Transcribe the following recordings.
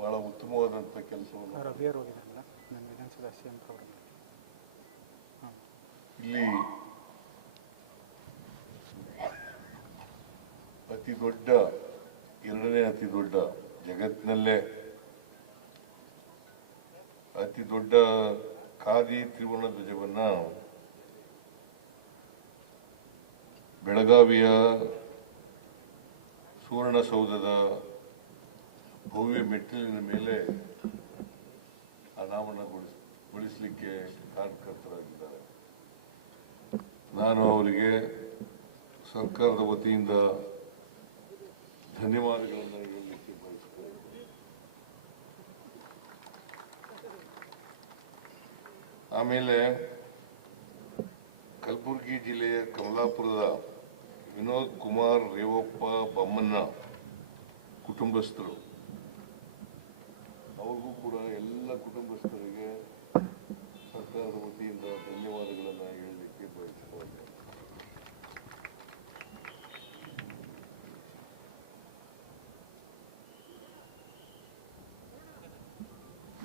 ಬಹಳ ಉತ್ತಮವಾದಂಥ ಕೆಲಸವನ್ನು ಇಲ್ಲಿ ಅತಿ ದೊಡ್ಡ ಎರಡನೇ ಅತಿ ದೊಡ್ಡ ಜಗತ್ತಿನಲ್ಲೇ ಅತಿ ದೊಡ್ಡ ಖಾದಿ ತ್ರಿವರ್ಣ ಧ್ವಜವನ್ನ ಬೆಳಗಾವಿಯ ಸುವರ್ಣಸೌಧದ ಭವ್ಯ ಮೆಟ್ಟಿಲಿನ ಮೇಲೆ ಅನಾವರಣಗೊಳಿಸಲಿಕ್ಕೆ ಕಾರಣಕರ್ತರಾಗಿದ್ದಾರೆ. ನಾನು ಅವರಿಗೆ ಸರ್ಕಾರದ ವತಿಯಿಂದ ಧನ್ಯವಾದಗಳನ್ನು ಹೇಳಲಿಕ್ಕೆ ಬಯಸುತ್ತೇನೆ. ಆಮೇಲೆ ಕಲಬುರಗಿ ಜಿಲ್ಲೆಯ ಕಮಲಾಪುರದ ವಿನೋದ್ ಕುಮಾರ್ ರೇವಪ್ಪ ಬೊಮ್ಮಣ್ಣ ಕುಟುಂಬಸ್ಥರು, ಅವ್ರಿಗೂ ಕೂಡ ಎಲ್ಲ ಕುಟುಂಬಸ್ಥರಿಗೆ ಸರ್ಕಾರದ ವತಿಯಿಂದ ಧನ್ಯವಾದಗಳನ್ನು ಹೇಳಲಿಕ್ಕೆ ಬಯಸುತ್ತೇನೆ.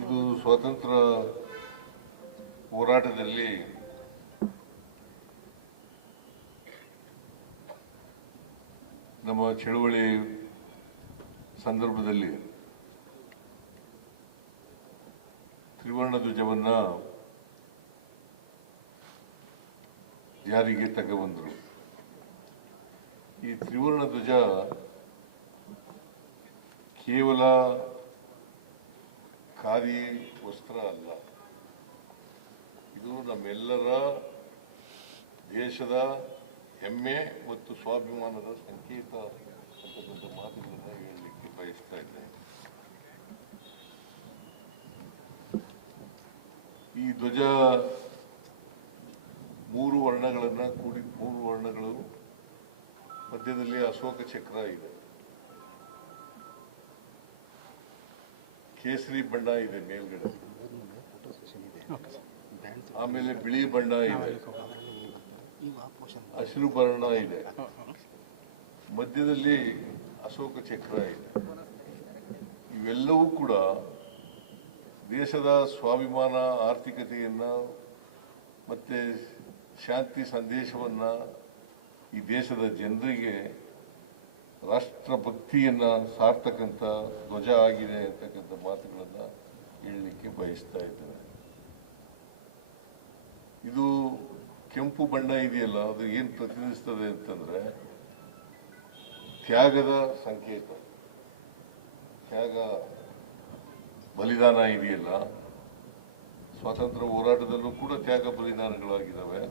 ಇದು ಸ್ವಾತಂತ್ರ್ಯ ಹೋರಾಟದಲ್ಲಿ ನಮ್ಮ ಚಳವಳಿ ಸಂದರ್ಭದಲ್ಲಿ ತ್ರಿವರ್ಣ ಧ್ವಜವನ್ನ ಜಾರಿಗೆ ತಗೊಂಡ್ಬಂದ್ರು. ಈ ತ್ರಿವರ್ಣ ಧ್ವಜ ಕೇವಲ ಖಾದಿ ವಸ್ತ್ರ ಅಲ್ಲ, ಇದು ನಮ್ಮೆಲ್ಲರ ದೇಶದ ಹೆಮ್ಮೆ ಮತ್ತು ಸ್ವಾಭಿಮಾನದ ಸಂಕೇತ ಅಂತಕ್ಕಂಥ ಮಾತುಗಳನ್ನು ಹೇಳಲಿಕ್ಕೆ ಬಯಸ್ತಾ ಇದ್ದೇನೆ. ಈ ಧ್ವಜ ಮೂರು ವರ್ಣಗಳು, ಮಧ್ಯದಲ್ಲಿ ಅಶೋಕ ಚಕ್ರ ಇದೆ, ಕೇಸರಿ ಬಣ್ಣ ಇದೆ ಮೇಲ್ಗಡೆ, ಆಮೇಲೆ ಬಿಳಿ ಬಣ್ಣ ಇದೆ, ಹಸಿರು ಬಣ್ಣ ಇದೆ, ಮಧ್ಯದಲ್ಲಿ ಅಶೋಕ ಚಕ್ರ ಇದೆ. ಇವೆಲ್ಲವೂ ಕೂಡ ದೇಶದ ಸ್ವಾಭಿಮಾನ, ಆರ್ಥಿಕತೆಯನ್ನ ಮತ್ತೆ ಶಾಂತಿ ಸಂದೇಶವನ್ನ ಈ ದೇಶದ ಜನರಿಗೆ ರಾಷ್ಟ್ರಭಕ್ತಿಯನ್ನ ಸಾರ್ತಕ್ಕಂಥ ಧ್ವಜ ಆಗಿದೆ ಅಂತಕ್ಕಂಥ ಮಾತುಗಳನ್ನ ಹೇಳಲಿಕ್ಕೆ ಬಯಸ್ತಾ ಇದ್ದೇನೆ. ಇದು ಕೆಂಪು ಬಣ್ಣ ಇದೆಯಲ್ಲ, ಅದು ಏನು ಪ್ರತಿನಿಧಿಸ್ತದೆ ಅಂತಂದ್ರೆ ತ್ಯಾಗದ ಸಂಕೇತ. ತ್ಯಾಗ, ಬಲಿದಾನ ಇದೆಯಲ್ಲ, ಸ್ವಾತಂತ್ರ್ಯ ಹೋರಾಟದಲ್ಲೂ ಕೂಡ ತ್ಯಾಗ ಬಲಿದಾನಗಳಾಗಿದ್ದಾವೆ.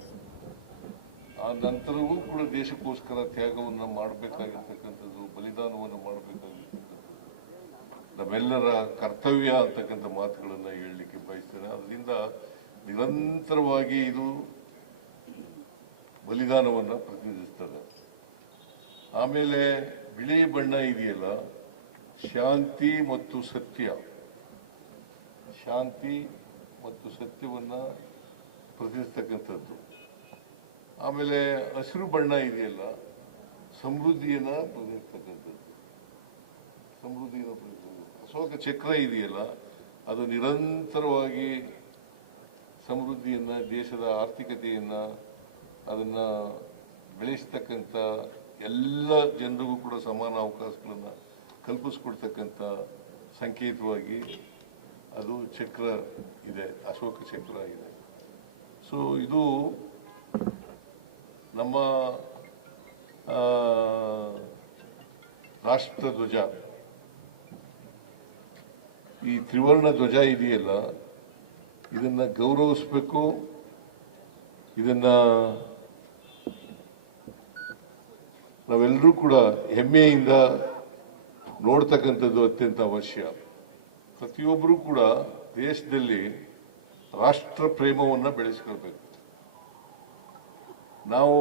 ಆ ನಂತರವೂ ಕೂಡ ದೇಶಕ್ಕೋಸ್ಕರ ತ್ಯಾಗವನ್ನು ಮಾಡಬೇಕಾಗಿರ್ತಕ್ಕಂಥದ್ದು, ಬಲಿದಾನವನ್ನು ಮಾಡಬೇಕಾಗಿರ್ತಕ್ಕಂಥದ್ದು ನಮ್ಮೆಲ್ಲರ ಕರ್ತವ್ಯ ಅಂತಕ್ಕಂಥ ಮಾತುಗಳನ್ನು ಹೇಳಲಿಕ್ಕೆ ಬಯಸ್ತೇನೆ. ಅದರಿಂದ ನಿರಂತರವಾಗಿ ಇದು ಬಲಿದಾನವನ್ನು ಪ್ರತಿನಿಧಿಸ್ತದೆ. ಆಮೇಲೆ ಬಿಳಿ ಬಣ್ಣ ಇದೆಯಲ್ಲ, ಶಾಂತಿ ಮತ್ತು ಸತ್ಯ, ಶಾಂತಿ ಮತ್ತು ಸತ್ಯವನ್ನ ಪ್ರತಿನಿಧಿಸ್ತಕ್ಕಂಥದ್ದು. ಆಮೇಲೆ ಹಸಿರು ಬಣ್ಣ ಇದೆಯಲ್ಲ, ಸಮೃದ್ಧಿಯನ್ನ ಪ್ರತಿನಿಧಿಸ್ತಕ್ಕಂಥದ್ದು, ಸಮೃದ್ಧಿಯನ್ನು ಪ್ರತಿನಿಧಿಸ್ತಕ್ಕಂಥದ್ದು. ಅಶೋಕ ಚಕ್ರ ಇದೆಯಲ್ಲ, ಅದು ನಿರಂತರವಾಗಿ ಸಮೃದ್ಧಿಯನ್ನ, ದೇಶದ ಆರ್ಥಿಕತೆಯನ್ನ ಅದನ್ನ ಬೆಳೆಸ್ತಕ್ಕಂಥ, ಎಲ್ಲ ಜನರಿಗೂ ಕೂಡ ಸಮಾನ ಅವಕಾಶಗಳನ್ನು ಕಲ್ಪಿಸ್ಕೊಡ್ತಕ್ಕಂಥ ಸಂಕೇತವಾಗಿ ಅದು ಚಕ್ರ ಇದೆ, ಅಶೋಕ ಚಕ್ರ ಇದೆ. ಸೊ ಇದು ನಮ್ಮ ರಾಷ್ಟ್ರ ಧ್ವಜ. ಈ ತ್ರಿವರ್ಣ ಧ್ವಜ ಇದೆಯಲ್ಲ, ಇದನ್ನ ಗೌರವಿಸಬೇಕು, ಇದನ್ನ ನಾವೆಲ್ಲರೂ ಕೂಡ ಹೆಮ್ಮೆಯಿಂದ ನೋಡ್ತಕ್ಕಂಥದ್ದು ಅತ್ಯಂತ ಅವಶ್ಯ. ಪ್ರತಿಯೊಬ್ಬರೂ ಕೂಡ ದೇಶದಲ್ಲಿ ರಾಷ್ಟ್ರ ಪ್ರೇಮವನ್ನು ಬೆಳೆಸ್ಕೊಳ್ಬೇಕು. ನಾವು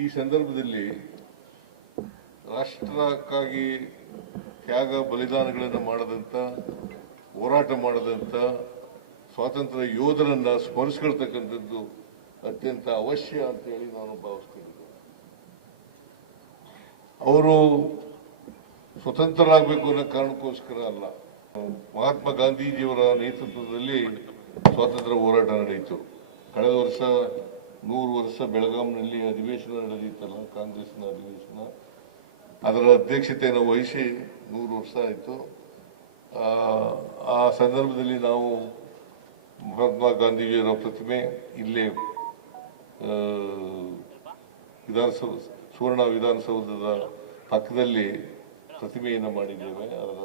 ಈ ಸಂದರ್ಭದಲ್ಲಿ ರಾಷ್ಟ್ರಕ್ಕಾಗಿ ತ್ಯಾಗ ಬಲಿದಾನಗಳನ್ನು ಮಾಡದಂತ, ಹೋರಾಟ ಮಾಡದಂತ ಸ್ವಾತಂತ್ರ್ಯ ಯೋಧರನ್ನ ಸ್ಮರಿಸ್ಕೊಳ್ತಕ್ಕಂಥದ್ದು ಅತ್ಯಂತ ಅವಶ್ಯ ಅಂತ ಹೇಳಿ ನಾನು ಭಾವಿಸ್ಕೊಂಡಿದ್ದೆ. ಅವರು ಸ್ವತಂತ್ರರಾಗಬೇಕು ಅನ್ನೋ ಕಾರಣಕ್ಕೋಸ್ಕರ ಅಲ್ಲ. ಮಹಾತ್ಮ ಗಾಂಧೀಜಿಯವರ ನೇತೃತ್ವದಲ್ಲಿ ಸ್ವಾತಂತ್ರ್ಯ ಹೋರಾಟ ನಡೆಯಿತು. ಕಳೆದ ವರ್ಷ 100 ವರ್ಷ ಬೆಳಗಾಂನಲ್ಲಿ ಅಧಿವೇಶನ ನಡೆದಿತ್ತಲ್ಲ, ಕಾಂಗ್ರೆಸ್ನ ಅಧಿವೇಶನ. ಅದರ ಅಧ್ಯಕ್ಷತೆಯನ್ನು ವಹಿಸಿ 100 ವರ್ಷ ಆಯಿತು. ಆ ಸಂದರ್ಭದಲ್ಲಿ ನಾವು ಮಹಾತ್ಮ ಗಾಂಧೀಜಿಯವರ ಪ್ರತಿಮೆ ಇಲ್ಲೇ ಸುವರ್ಣ ವಿಧಾನಸೌಧದ ಪಕ್ಕದಲ್ಲಿ ಪ್ರತಿಮೆಯನ್ನು ಮಾಡಿದ್ದೇವೆ, ಅದರ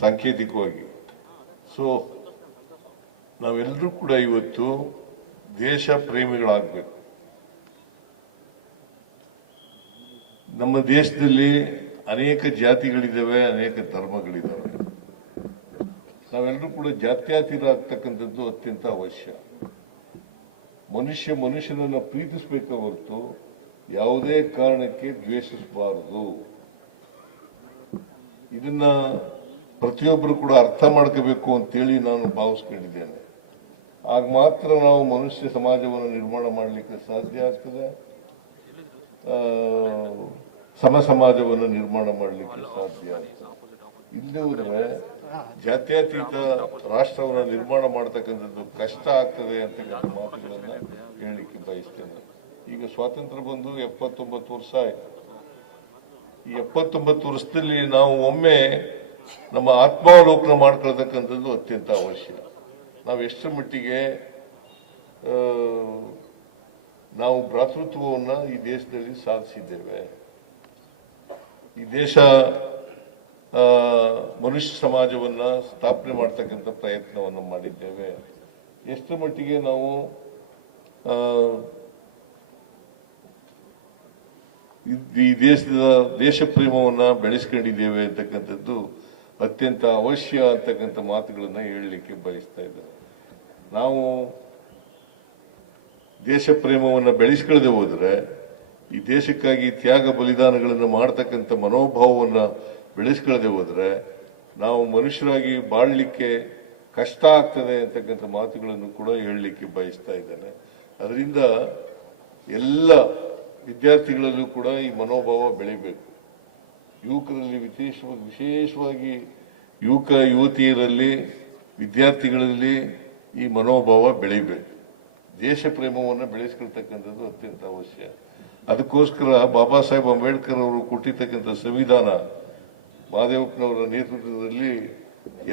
ಸಾಂಕೇತಿಕವಾಗಿ. ಸೊ ನಾವೆಲ್ಲರೂ ಕೂಡ ಇವತ್ತು ದೇಶ ಪ್ರೇಮಿಗಳಾಗಬೇಕು. ನಮ್ಮ ದೇಶದಲ್ಲಿ ಅನೇಕ ಜಾತಿಗಳಿದ್ದಾವೆ, ಅನೇಕ ಧರ್ಮಗಳಿದ್ದಾವೆ. ನಾವೆಲ್ಲರೂ ಕೂಡ ಜಾತ್ಯತೀತ ಆಗ್ತಕ್ಕಂಥದ್ದು ಅತ್ಯಂತ ಅವಶ್ಯ. ಮನುಷ್ಯನನ್ನು ಪ್ರೀತಿಸಬೇಕ ಹೊರತು ಯಾವುದೇ ಕಾರಣಕ್ಕೆ ದ್ವೇಷಿಸಬಾರದು. ಇದನ್ನ ಪ್ರತಿಯೊಬ್ಬರು ಕೂಡ ಅರ್ಥ ಮಾಡ್ಕೋಬೇಕು ಅಂತೇಳಿ ನಾನು ಭಾವಿಸ್ಕೊಂಡಿದ್ದೇನೆ. ಆಗ ಮಾತ್ರ ನಾವು ಮನುಷ್ಯ ಸಮಾಜವನ್ನು ನಿರ್ಮಾಣ ಮಾಡಲಿಕ್ಕೆ ಸಾಧ್ಯ ಆಗ್ತದೆ, ಸಮ ಸಮಾಜವನ್ನು ನಿರ್ಮಾಣ ಮಾಡಲಿಕ್ಕೆ ಸಾಧ್ಯ ಆಗ್ತದೆ. ಇಲ್ಲದೆ ಜಾತ್ಯತೀತ ರಾಷ್ಟ್ರವನ್ನು ನಿರ್ಮಾಣ ಮಾಡತಕ್ಕಂಥದ್ದು ಕಷ್ಟ ಆಗ್ತದೆ ಅಂತಕ್ಕಂಥ ಮಾತುಗಳನ್ನ ಹೇಳಲಿಕ್ಕೆ ಬಯಸ್ತೇನೆ. ಈಗ ಸ್ವಾತಂತ್ರ್ಯ ಬಂದು 79 ವರ್ಷ ಆಯ್ತು. ಈ 79 ವರ್ಷದಲ್ಲಿ ನಾವು ಒಮ್ಮೆ ನಮ್ಮ ಆತ್ಮಾವಲೋಕನ ಮಾಡ್ಕೊಳ್ತಕ್ಕಂಥದ್ದು ಅತ್ಯಂತ ಅವಶ್ಯ. ನಾವು ಎಷ್ಟರ ಮಟ್ಟಿಗೆ ನಾವು ಭ್ರಾತೃತ್ವವನ್ನ ಈ ದೇಶದಲ್ಲಿ ಸಾಧಿಸಿದ್ದೇವೆ. ಈ ದೇಶ ಮನುಷ್ಯ ಸಮಾಜವನ್ನ ಸ್ಥಾಪನೆ ಮಾಡ್ತಕ್ಕಂಥ ಪ್ರಯತ್ನವನ್ನು ಮಾಡಿದ್ದೇವೆ. ಎಷ್ಟರ ಮಟ್ಟಿಗೆ ನಾವು ಈ ದೇಶ ಪ್ರೇಮವನ್ನ ಬೆಳೆಸ್ಕೊಂಡಿದ್ದೇವೆ ಅಂತಕ್ಕಂಥದ್ದು ಅತ್ಯಂತ ಅವಶ್ಯ ಅಂತಕ್ಕಂಥ ಮಾತುಗಳನ್ನ ಹೇಳಲಿಕ್ಕೆ ಬಯಸ್ತಾ ಇದ್ದೇವೆ. ನಾವು ದೇಶ ಪ್ರೇಮವನ್ನು ಬೆಳೆಸ್ಕೊಳ್ಳದೆ ಹೋದ್ರೆ, ಈ ದೇಶಕ್ಕಾಗಿ ತ್ಯಾಗ ಬಲಿದಾನಗಳನ್ನು ಮಾಡ್ತಕ್ಕಂಥ ಮನೋಭಾವವನ್ನು ಬೆಳೆಸ್ಕೊಳ್ಳದೆ ಹೋದ್ರೆ ನಾವು ಮನುಷ್ಯರಾಗಿ ಬಾಳ್ಲಿಕ್ಕೆ ಕಷ್ಟ ಆಗ್ತದೆ ಅಂತಕ್ಕಂಥ ಮಾತುಗಳನ್ನು ಕೂಡ ಹೇಳಲಿಕ್ಕೆ ಬಯಸ್ತಾ ಇದ್ದೇನೆ. ಅದರಿಂದ ಎಲ್ಲ ವಿದ್ಯಾರ್ಥಿಗಳಲ್ಲೂ ಕೂಡ ಈ ಮನೋಭಾವ ಬೆಳಿಬೇಕು. ಯುವಕರಲ್ಲಿ ವಿಶೇಷವಾಗಿ ಯುವಕ ಯುವತಿಯರಲ್ಲಿ, ವಿದ್ಯಾರ್ಥಿಗಳಲ್ಲಿ ಈ ಮನೋಭಾವ ಬೆಳಿಬೇಕು. ದೇಶ ಪ್ರೇಮವನ್ನು ಬೆಳೆಸ್ಕೊಳ್ತಕ್ಕಂಥದ್ದು ಅತ್ಯಂತ ಅವಶ್ಯ. ಅದಕ್ಕೋಸ್ಕರ ಬಾಬಾ ಸಾಹೇಬ್ ಅಂಬೇಡ್ಕರ್ ಅವರು ಕೊಟ್ಟಿರ್ತಕ್ಕಂಥ ಸಂವಿಧಾನ, ಮಹದೇವಪ್ಪನವರ ನೇತೃತ್ವದಲ್ಲಿ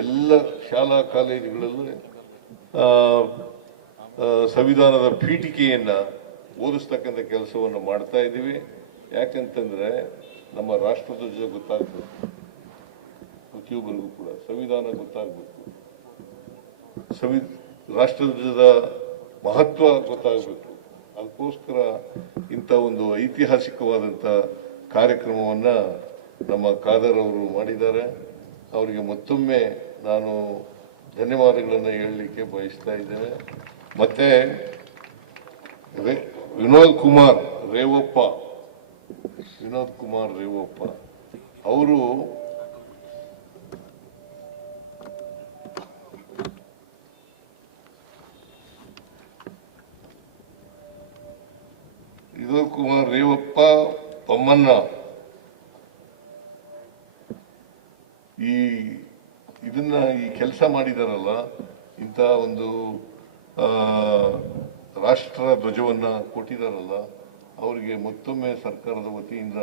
ಎಲ್ಲ ಶಾಲಾ ಕಾಲೇಜುಗಳಲ್ಲಿ ಸಂವಿಧಾನದ ಪೀಠಿಕೆಯನ್ನ ಓದಿಸ್ತಕ್ಕಂಥ ಕೆಲಸವನ್ನು ಮಾಡ್ತಾ ಇದ್ದೀವಿ. ಯಾಕಂತಂದ್ರೆ ನಮ್ಮ ರಾಷ್ಟ್ರಧ್ವಜ ಗೊತ್ತಾಗಬೇಕು, ಪ್ರತಿಯೊಬ್ಬರಿಗೂ ಕೂಡ ಸಂವಿಧಾನ ಗೊತ್ತಾಗಬೇಕು, ರಾಷ್ಟ್ರಧ್ವಜದ ಮಹತ್ವ ಗೊತ್ತಾಗಬೇಕು. ಅದಕ್ಕೋಸ್ಕರ ಇಂಥ ಒಂದು ಐತಿಹಾಸಿಕವಾದಂಥ ಕಾರ್ಯಕ್ರಮವನ್ನ ನಮ್ಮ ಖಾದರ್ ಅವರು ಮಾಡಿದ್ದಾರೆ. ಅವರಿಗೆ ಮತ್ತೊಮ್ಮೆ ನಾನು ಧನ್ಯವಾದಗಳನ್ನು ಹೇಳಲಿಕ್ಕೆ ಬಯಸ್ತಾ ಇದ್ದೇನೆ. ಮತ್ತೆ ವಿನೋದ್ ಕುಮಾರ್ ರೇವಪ್ಪ ಅವರು ಬೊಮ್ಮಣ್ಣ ಈ ಕೆಲಸ ಮಾಡಿದಾರಲ್ಲ, ಇಂಥ ಒಂದು ರಾಷ್ಟ್ರ ಧ್ವಜವನ್ನ ಕೊಟ್ಟಿದಾರಲ್ಲ, ಅವರಿಗೆ ಮತ್ತೊಮ್ಮೆ ಸರ್ಕಾರದ ವತಿಯಿಂದ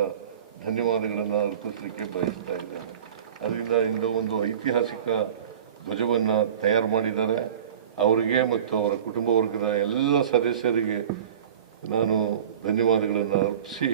ಧನ್ಯವಾದಗಳನ್ನು ಅರ್ಪಿಸಲಿಕ್ಕೆ ಬಯಸ್ತಾ ಇದ್ದೇನೆ. ಅದರಿಂದ ಇಂದು ಒಂದು ಐತಿಹಾಸಿಕ ಧ್ವಜವನ್ನ ತಯಾರು ಮಾಡಿದ್ದಾರೆ. ಅವರಿಗೆ ಮತ್ತು ಅವರ ಕುಟುಂಬ ವರ್ಗದ ಎಲ್ಲ ಸದಸ್ಯರಿಗೆ ನಾನು ಧನ್ಯವಾದಗಳನ್ನು ಅರ್ಪಿಸಿ